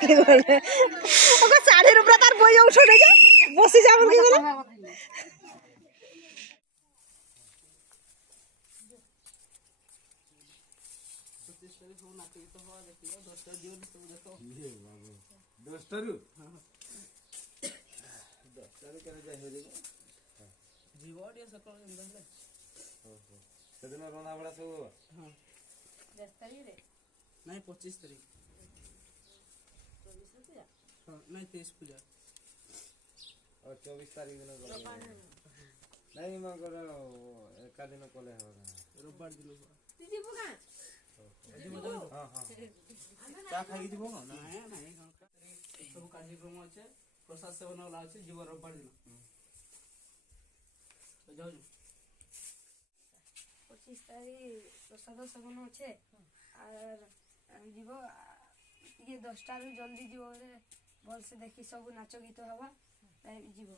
কি বলে ওকে শাড়ির উপরে তার বই উঠে রে বসে যাবো কি বলে সেদিন রন্ধা বড়া সব नहीं 25 तारीख नहीं 23 पूजा और 24 तारीख दिन नहीं मगर एका दिन कले हो रविवार दिन दीदी बुगा हां हां चा खाई दिबो ना नहीं सब कार्यक्रम আছে প্রসাদ সেবন হলা আছে জীব রবিবার দিন তো যাও 25 তারিখ প্রসাদ সেবন আছে আর जीव ये 10टा रु जल्दी जीव भल से देखी सब नाच गीत हवा जीव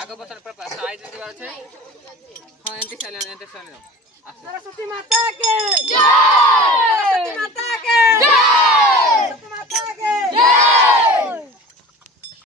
आगे बतर पर साइड दे बार छे हां एंते चले सरस्वती माता के जय सरस्वती माता के जय